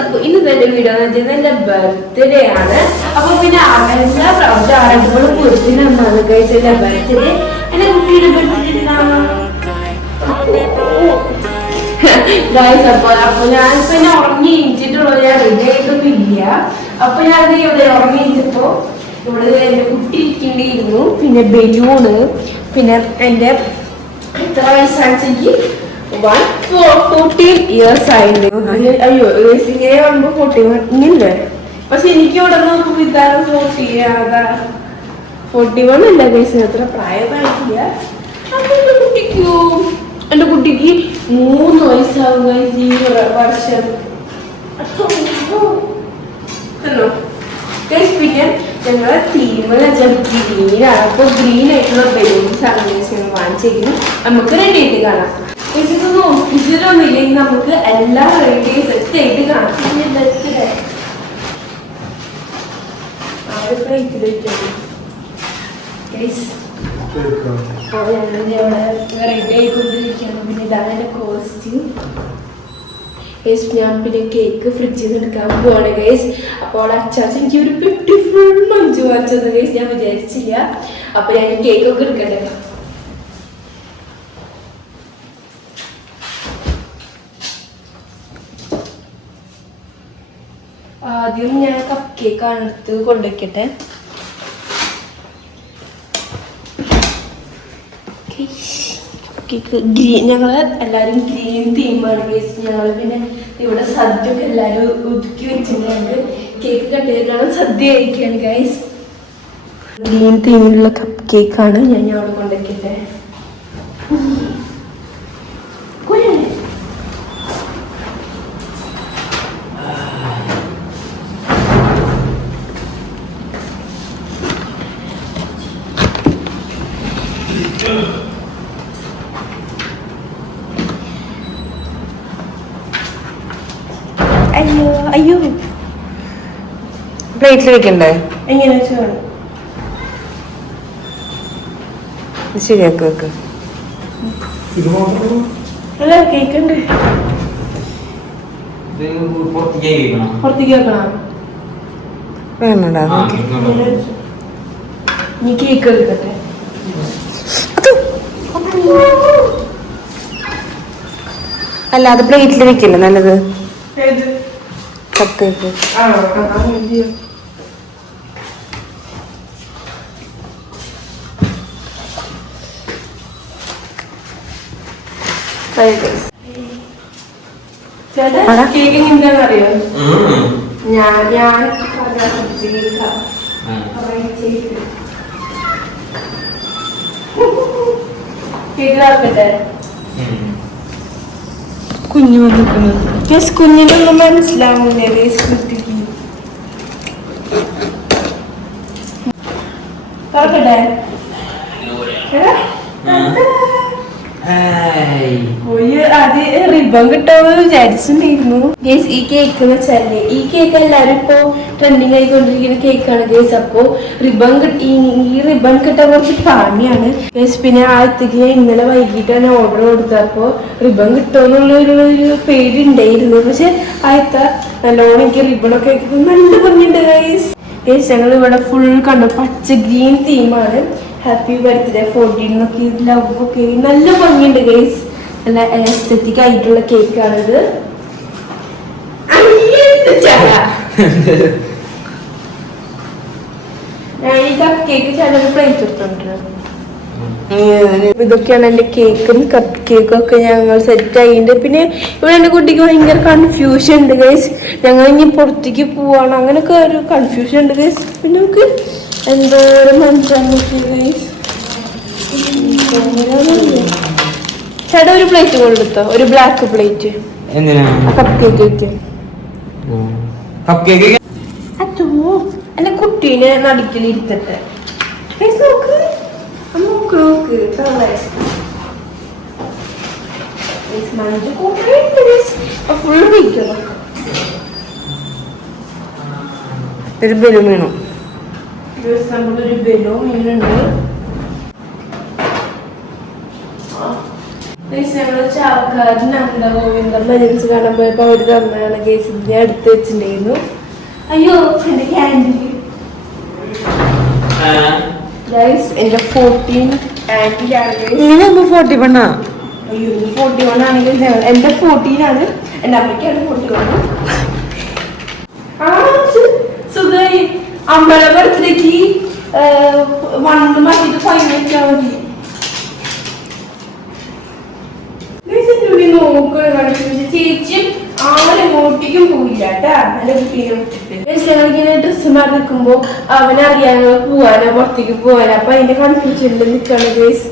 അപ്പൊ ഇന്നത്തെ എന്റെ വീഡിയോ എന്ന് വെച്ചാൽ എന്റെ ബർത്ത്ഡേ ആണ്. അപ്പൊ പിന്നെ എല്ലാ ആരാധകളും കുറിച്ചിട്ടാണ് ഗൈസ് എന്റെ ബർത്ത്ഡേ. എന്റെ കുട്ടിയുടെ ബർത്ത്ഡേ ഗൈസ്. അപ്പൊ ഞാനിപ്പോ എന്നെ ഉറങ്ങി എണീച്ചിട്ടുള്ളൂ, ഞാൻ റെഡി ആയിട്ടൊന്നും ഇല്ല. അപ്പൊ ഞാൻ ഇവിടെ ഉറങ്ങി എണീച്ചപ്പോ ഇവിടെ എന്റെ കുട്ടി ഇരിക്കേണ്ടിയിരുന്നു, പിന്നെ ബലൂണ്, പിന്നെ എന്റെ എത്ര വയസ്സാണെങ്കിൽ 14 years ആയിരുന്നു. അയ്യോ ഇങ്ങനെ വരുമ്പോ 41 പക്ഷെ എനിക്ക് ഇവിടെ നോക്കുമ്പോ ഇതാണ് 41 അല്ല ഗൈസ്, അത്ര പ്രായമായിട്ടില്ല. അപ്പൊ എന്റെ കുട്ടിക്ക് 3 വയസ്സാവും ഈ വർഷം. പിന്നെ ഞങ്ങളെ തീം ഗ്രീനാണ്. അപ്പൊ ഗ്രീൻ ആയിട്ടുള്ള ബലൂൺസ് ആണ് വാങ്ങിച്ചെങ്കിലും നമുക്ക് റെഡി ആയിട്ട് കാണാം. ഇതിലൊന്നുമില്ലെങ്കിൽ നമുക്ക് എല്ലാം റെഡി സെറ്റ് ആയിട്ട് കാണാം. റെഡി ആയിക്കൊണ്ടിരിക്കുകയാണ്. പിന്നെ ഇതാണ് എന്റെ കോസ്റ്റ്യൂം. ഞാൻ പിന്നെ കേക്ക് ഫ്രിഡ്ജിൽ നിന്ന് എടുക്കാൻ പോവാണ് ഗൈസ്. അപ്പോൾ അച്ചാച്ച എനിക്ക് ഒരു 50 ഫുൾ മഞ്ച് വാങ്ങിച്ചത് ഗൈസ്, ഞാൻ വിചാരിച്ചില്ല. അപ്പൊ ഞാൻ കേക്കൊക്കെ എടുക്കട്ടെ. ആദ്യം ഞാൻ കപ്പ് കേക്കാണ് എടുത്ത് കൊണ്ടുവയ്ക്കട്ടെ. ഗ്രീൻ, ഞങ്ങള് എല്ലാരും ഗ്രീൻ തീമാണ് ഗൈസ്. ഞങ്ങള് പിന്നെ ഇവിടെ സദ്യ ഒക്കെ എല്ലാരും ഒതുക്കി വെച്ചിട്ടുണ്ട്. കേക്ക് കട്ട് ചെയ്തിട്ടാണ് സദ്യ കഴിക്കുകയാണ് ഗൈസ്. ഗ്രീൻ തീമിലുള്ള കപ്പ് കേക്കാണ് ഞാൻ അവിടെ കൊണ്ടുവയ്ക്കട്ടെ. അയ്യോ അയ്യോ, പ്ലേറ്റിൽ വെക്കണ്ടേ? എങ്ങനെ ശരിയാക്കി വെക്ക്. അല്ല കേക്ക് ഉണ്ട്, പുറത്തേക്ക് വെക്കണം. വേണടാ, നീ കേക്ക് എടുക്കട്ടെ. അല്ല അത് പ്ലേറ്റിൽ വെക്കില്ല നല്ലത്. കപ്പ് കേക്ക് ചേട്ടാ കേക്ക് എന്താണെന്നറിയോ? ഞാൻ കേക്ക് ആക്കട്ടെ. കുഞ്ഞു വന്നിരിക്കുന്നത് കുഞ്ഞിനൊന്നും മനസ്സിലാവുന്നില്ലേ കുട്ടിക്ക്? തുറക്കട്ടെ. അത് റിബൺ കിട്ടുമെന്ന് വിചാരിച്ചിട്ടുണ്ടായിരുന്നു ഗേസ്. ഈ കേക്ക് എന്ന് വെച്ചാല് ഈ കേക്ക് എല്ലാരും ഇപ്പൊ ട്രെൻഡിങ് ആയിക്കൊണ്ടിരിക്കുന്ന കേക്കാണ് ഗേസ്. അപ്പൊ ഈ റിബൺ കിട്ടാൻ കുറച്ച് പാണിയാണ് ഗേസ്. പിന്നെ ആദ്യത്തേക്ക് ഇന്നലെ വൈകിട്ടാണ് ഓർഡർ കൊടുത്തപ്പോ റിബൺ കിട്ടുമെന്നുള്ളൊരു പേടി ഉണ്ടായിരുന്നു. പക്ഷെ ആദ്യത്തെ നല്ലോണം എനിക്ക് റിബണൊക്കെ നല്ല ഭംഗിയുണ്ട് ഗേസ്. ഗേസ് ഞങ്ങൾ ഇവിടെ ഫുൾ കണ്ടു പച്ച ഗ്രീൻ തീമാണ്. ഹാപ്പി ബർത്ത്ഡേ 14 എന്നൊക്കെ ലവ് ഒക്കെ നല്ല ഭംഗിയുണ്ട് ഗേസ്. നല്ല എസ്തെറ്റിക് ആയിട്ടുള്ള കേക്കാണിത്. ഞാൻ ഈ കപ്പ് കേക്ക് ചിലത് പ്ലേറ്റ് എടുത്തോണ്ടിരുന്നത്. ഇതൊക്കെയാണ് എന്റെ കേക്കും കപ്പ് കേക്കും ഒക്കെ ഞങ്ങൾ സെറ്റ് ആയിട്ടുണ്ട്. പിന്നെ ഇവിടെ എന്റെ കുട്ടിക്ക് ഭയങ്കര കൺഫ്യൂഷൻ ഉണ്ട് ഗൈസ്. ഞങ്ങൾ ഇനി പുറത്തേക്ക് പോവാണ്, അങ്ങനെയൊക്കെ ഒരു കൺഫ്യൂഷൻ ഉണ്ട് ഗൈസ്. പിന്നെ നമുക്ക് എന്തോരം മനസ്സിലാക്കി ഗൈസ്. ചേട്ടാ ഒരു പ്ലേറ്റ് കൊടുത്തോ, ഒരു ബ്ലാക്ക് പ്ലേറ്റ്. കപ്പ് കേക്ക് വെക്കാം. അതോ എന്റെ കുട്ടീനെ നടുക്കിലിരുത്തട്ടെ. നോക്ക് നോക്ക് നോക്ക് ഫുൾ വയ്ക്കണം. ഒരു ബലൂൺ വേണം. ഒരു ബലൂൺ വീണുണ്ട്. ഞങ്ങള് ചാവക്കാട് നന്ദഗോവിന്ദം മരിച്ച് കാണാൻ പോയപ്പോ അവര് തന്നാണ് കേസ് ഇതിന്റെ അടുത്ത് വെച്ചിട്ടുണ്ടായിരുന്നു. അയ്യോ എന്റെ ക്യാൻഡിൽ എന്റെ 14 ആന്റിലാണ്. 41 അയ്യോ 41 ആണെങ്കിൽ എന്റെ 14 ആണ്, എന്റെ അമ്മയ്ക്കാണ് 41. സുഖമായി അമ്മയുടെ ബർത്ത്ഡേക്ക് 1 മാറ്റിട്ട് 5 വെച്ചാൽ മതി. ചേച്ചിയും ആരെങ്ങോട്ടേക്കും പോയില്ല കേട്ടാ. നല്ല കുട്ടീനെ വിട്ടിട്ട് ഡ്രസ്സ് മാറി നിൽക്കുമ്പോ അവനറിയാനോ പോവാനോ പുറത്തേക്ക് പോവാനോ, അപ്പൊ അതിന്റെ കൺഫ്യൂഷനിൽ നിൽക്കാണ് ഗൈസ്.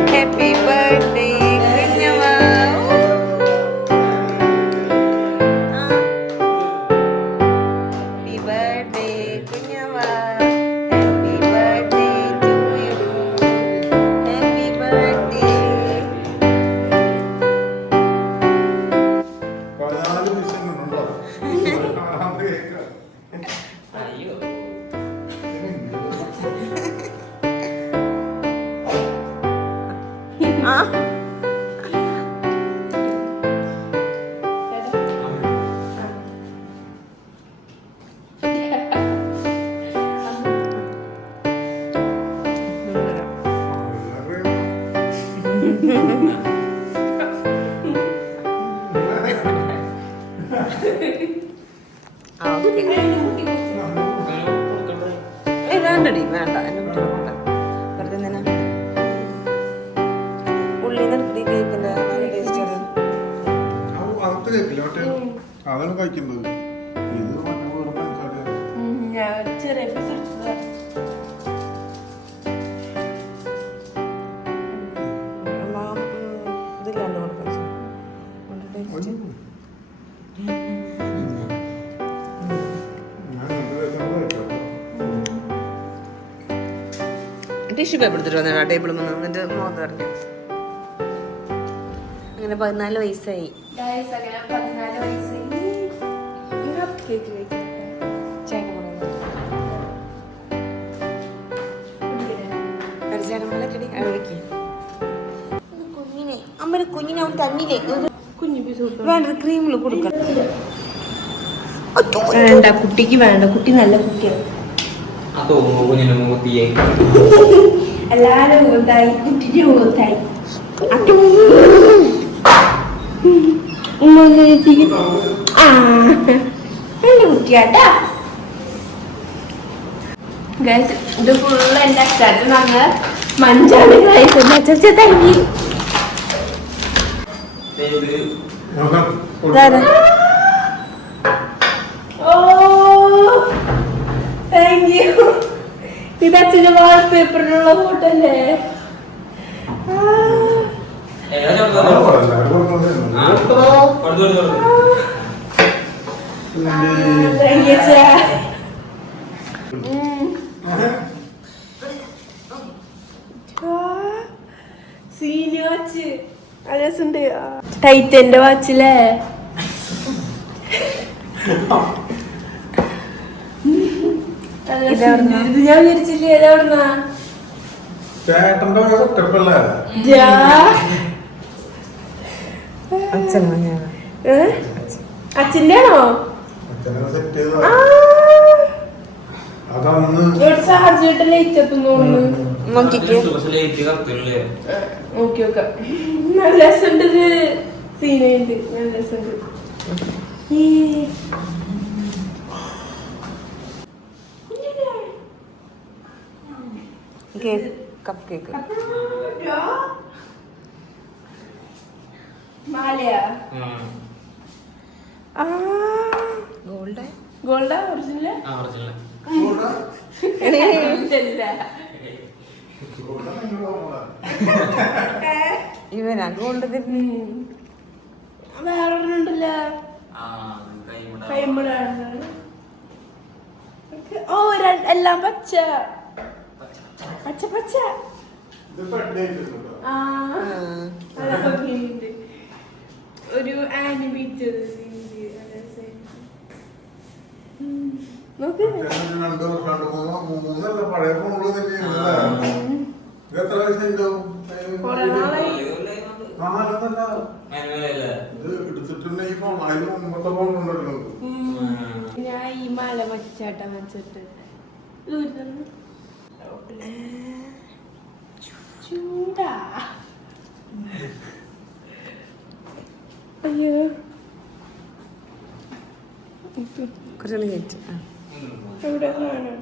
ഹാപ്പി ബർത്ത്ഡേ കുഞ്ഞമ്മ. ഹാപ്പി ബർത്ത്ഡേ കുഞ്ഞമ്മ. Happy birthday to you. Happy birthday. 14 ദിവസങ്ങളുണ്ടോ? അയ്യോ ആ വേണ്ടടി വേണ്ട എന്നെ വേണ്ട വെറുതെ എന്തിനാ ഉള്ളിൽ നിന്ന് കേൾക്കില്ല. നല്ല ടേസ്റ്റാണ്. അകത്ത് കേൾക്കില്ല മറ്റേ അതാണ് കഴിക്കുന്നത്. ഇത് മറ്റേ വേറെ പഞ്ചസാര. ഞാൻ ചെറിയ piece എടുത്തതാ. ഇതില്ലാണ്ട് കൊടുക്കാം. ടിഷ്യൂ പേപ്പർ എടുത്തിട്ട് വന്നേടാ ടേബിളിൽ വന്ന് എന്നിട്ട് മോത്ത് ഇറങ്ങി. അങ്ങനെ 14 വയസ്സായി. Guys, അങ്ങനെ 14 വയസ്സായി. ഈ കപ്പ് കേക്ക് കഴിക്കാം. ചേട്ടൻ കുഞ്ഞിനെ അമ്മ കുഞ്ഞിനെ അവൻ തന്നില്ലേ കുഞ്ഞു പീസ് വേണ്ട ക്രീമിൽ കൊടുക്കണം. വേണ്ട, കുട്ടിക്ക് വേണ്ട. കുട്ടി നല്ല കുട്ടിയാണ്. അതോ കുഞ്ഞിന്റെ മുഖത്തിയെ എല്ലാരും മുഖത്തായി, കുട്ടിന്റെ മുഖത്തായി. നല്ല കുട്ടിയാട്ടാ. ഇത് ഫുള്ള് എന്റെ അച്ചാട്ട് ഞങ്ങൾ മഞ്ചാണ് കഴിക്കുന്നത്. അച്ഛ താങ്ക് യു. ഓ താങ്ക് യു. ഇത് അച്ഛന്റെ വാൾപേപ്പറിനുള്ള ഫോട്ടോ അല്ലേ? താങ്ക് യു അച്ഛാ. സീനി വാച്ച് അരസുണ്ട്. ടൈറ്റന്റെ വാച്ചില്ലേ? ഇത് ഞാൻ വിരിച്ചില്ലേ. ഏതെവിടുന്നാ? ചേട്ടന്റെ സ്റ്റെപ്പല്ലേ? അച്ഛൻ്റെ ആണോ? അച്ഛനെ സെറ്റ് ചെയ്ത അതന്ന് ചാർജ് ചെയ്തിട്ട് ലൈറ്റ് എത്തുന്നു. നോക്കിക്കേ നോക്കി നോക്കാം. നല്ല രസമുണ്ട്. സീനുണ്ട്. നല്ല രസമുണ്ട്. കപ്പ് കേക്ക് മാലയാ? ഗോൾഡ് ഗോൾഡാ? ഒറിജിനൽ? ഇവനാ കൊണ്ട് തരുന്നു. വേറൊരെണ്ണുണ്ടല്ലോ കൈമ്പളാണ്. ഓ എല്ലാം പച്ച പച്ച പച്ച. ആ ഒരു ആനിമേറ്റഡ് നോക്ക്. പഴയ ഫോണുള്ളത് എത്ര വയസ്സുണ്ടാവും? എടുത്തിട്ടുണ്ട് ഈ ഫോൺ. അതിന് മുമ്പത്തെ ഫോൺ ഉണ്ടല്ലോ. ഞാൻ ഈ മല മച്ചാട്ടം വെച്ചിട്ട് ചൂടാ. അയ്യോ കുറച്ചുകൂടി കഴിച്ചു. എവിടെ കാണാം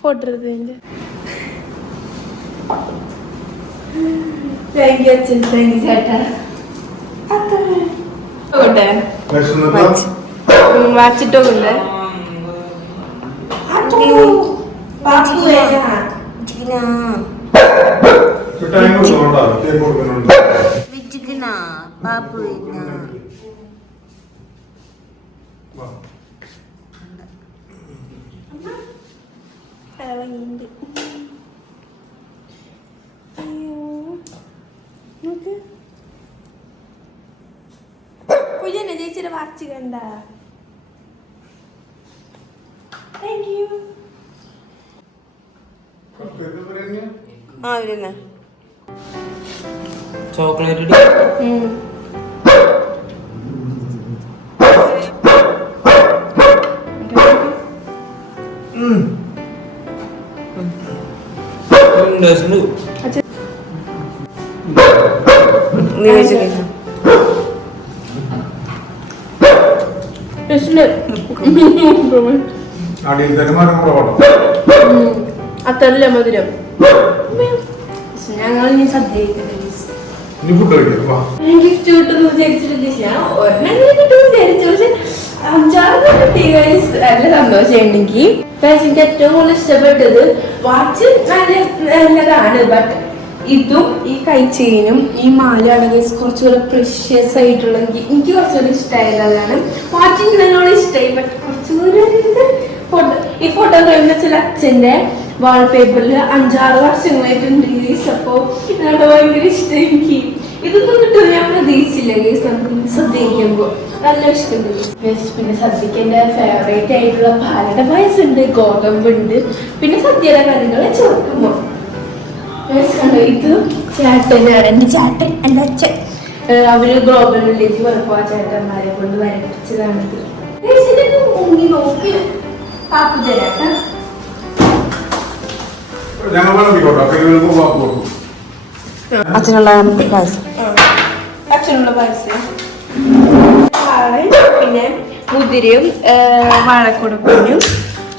ഫോട്ടോ എടുത്തതിന്റെ. താങ്ക് യു അച്ഛൻ, താങ്ക് യു ചേട്ടാ. വാച്ചിട്ടോണ്ട് കുഞ്ഞനെ ചേച്ചിയുടെ വാച്ച് കണ്ട. Thank you. ആ ഇല്ല ചോക്ലേറ്റ് നീ വെച്ചിട്ടില്ല. അത്തല്ല മധുരം. ഞങ്ങൾ ഇനി സദ്യ ഗിഫ്റ്റ് കിട്ടുന്നു വിചാരിച്ചിട്ടില്ല. ഞാൻ ഒരെണ്ണം കിട്ടുന്നു വിചാരിച്ചു. പക്ഷെ 5-6 കിട്ടി. നല്ല സന്തോഷം എനിക്ക്. എനിക്ക് ഏറ്റവും കൂടുതൽ ഇഷ്ടപ്പെട്ടത് വാച്ച് നല്ലതാണ്. ബട്ട് ഇതും ഈ കൈ ചെയിനും ഈ മാലയാണെങ്കിൽ കുറച്ചുകൂടെ പ്രഷ്യസ് ആയിട്ടുള്ള എനിക്ക് കുറച്ചുകൂടി ഇഷ്ടമായതാണ്. വാച്ചിങ് നല്ലോണം ഇഷ്ടമായി. ബട്ട് കുറച്ചുകൂടി ഈ ഫോട്ടോഗ്രാഫിന്ന് വെച്ചാൽ അച്ഛൻ്റെ വാൾപേപ്പറിൽ 5-6 വർഷങ്ങളായിട്ടുണ്ട് ഗീസ്. അപ്പോൾ ഇതിനോട് ഭയങ്കര ഇഷ്ടം എനിക്ക്. ഇതൊന്നും കിട്ടുമെന്ന് ഞാൻ പ്രതീക്ഷിച്ചില്ല ഗീസ്. നമുക്ക് ശ്രദ്ധിക്കുമ്പോൾ നല്ല ഇഷ്ടമുണ്ട് ഗീസ്. പിന്നെ സദ്യക്ക് എൻ്റെ ഫേവറേറ്റ് ആയിട്ടുള്ള പാലട പായസമുണ്ട്, ഗോതമ്പുണ്ട്, പിന്നെ സദ്യയുടെ കറികൾ ചേർക്കുമ്പോൾ ഇത് ചേട്ടനാണ്. എൻ്റെ ചേട്ടൻ, എൻ്റെ അച്ഛൻ. അവര് ഗ്ലോബൽ വില്ലേജ് പോയപ്പോൾ ആ ചേട്ടന്മാരെ കൊണ്ട് വരപ്പിച്ചതാണിത്. മുങ്ങി നോക്കി പാപ്പു തരാട്ട. അച്ഛനുള്ള പായസം. അച്ഛനുള്ള പായസം, പിന്നെ മുതിരയും വാഴക്കൊടുപ്പനും,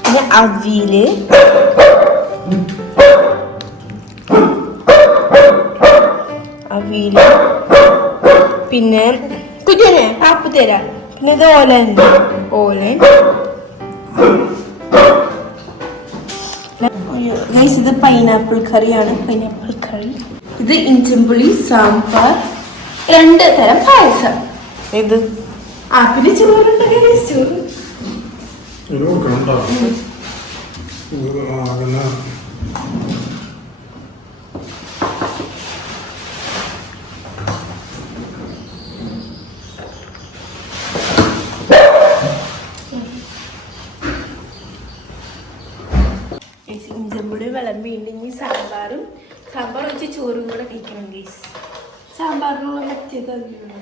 പിന്നെ അവിയല്, പിന്നെ കുഞ്ഞനെ പാപ്പു തരാം. പിന്നെ ഇത് ഓലൻ, ഇത് പൈനാപ്പിൾ കറിയാണ്. പൈനാപ്പിൾ കറി. ഇത് ഇഞ്ചിമ്പുളി, സാമ്പാർ, 2 തരം പായസം. ഇത് പിന്നെ ചോറുണ്ട്. ചോറ് ഇഞ്ചിമ്പുളി വിളമ്പിണ്ടെങ്കിൽ സാമ്പാർ വെച്ച് ചോറും കൂടെ കഴിക്കണം ഗീസ്. സാമ്പാറിനുള്ള മറ്റേ കറിയാണ്.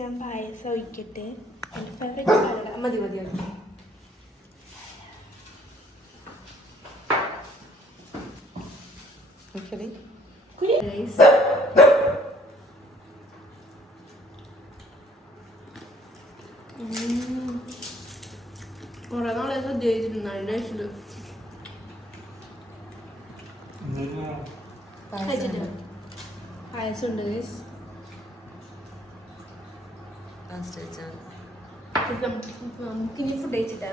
ഞാൻ പായസം ഒഴിക്കട്ടെ. എൻ്റെ ഫേവറേറ്റ് പാലട. മതി മതി മതി. കുറെ നാളെ സദ്യ കഴിച്ചിട്ടുണ്ട്. പായസം പായസം ഉണ്ട് ഗൈസ്. നമുക്കിനി ഫുഡ് കഴിച്ചിട്ടാ.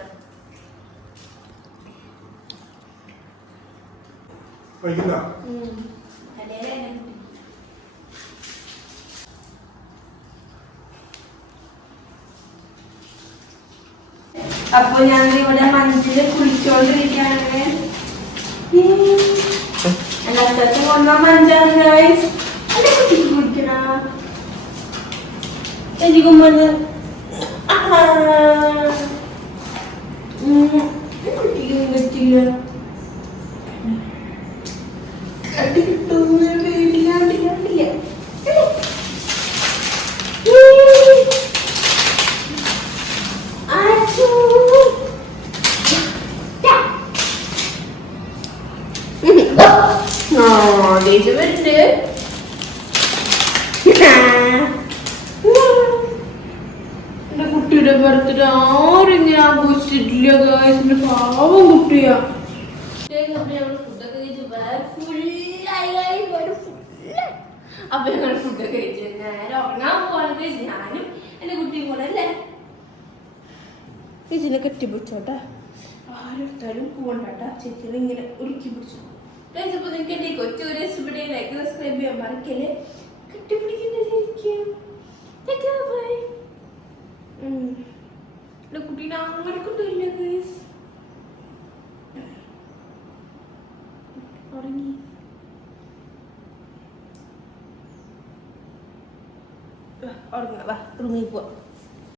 കഴിക്കില്ല. അപ്പൊ ഞാൻ ഇവിടെ മഞ്ചില് കുളിച്ചോണ്ടിരിക്കുകയാണ്. അല്ലാത്ത കൊണ്ട മഞ്ചാണ് ഗൈസ്. കുളിക്കണ എനിക്കുമ്പത് കുട്ടിക്കും പറ്റില്ല. കട്ടി കിട്ടുന്ന പേടില്ലാണ്ടില്ല. ദേഷ്യം വരുന്നുണ്ട്. എന്റെ കുട്ടിയുടെ ബർത്ത്ഡേ ആരും ഇങ്ങനെ ആഘോഷിച്ചിട്ടില്ല ഗൈസ്. എന്റെ പാവം കുട്ടിയാ. അപ്പൊ ഞങ്ങൾ ഫുഡൊക്കെ കഴിച്ചു നേരെ ഉറങ്ങാൻ പോവാണ്. ഞാനും എന്റെ കുട്ടിയും കൂടെ അല്ലേ. ഇതിനെ കെട്ടിപ്പിടിച്ചോട്ടെ. ആരെടുത്താലും പോകണ്ടാട്ടാ. ചേച്ചിനെ ഇങ്ങനെ ഉരുക്കി പിടിച്ചു. അപ്പൊ നിങ്ങൾക്ക് എന്റെ കൊച്ചു ഒരു ഇവിടെ ലൈക്ക് സബ്സ്ക്രൈബ് ചെയ്യാൻ മറക്കല്ലേ. കെട്ടിപ്പിടിക്കണ്ടായിരിക്കും. കുട്ടീനെ അങ്ങനെ കൊണ്ടില്ല ഗൈസ്. ഉറങ്ങി. ഉറങ്ങാ വാ റൂമിൽ പോവാ.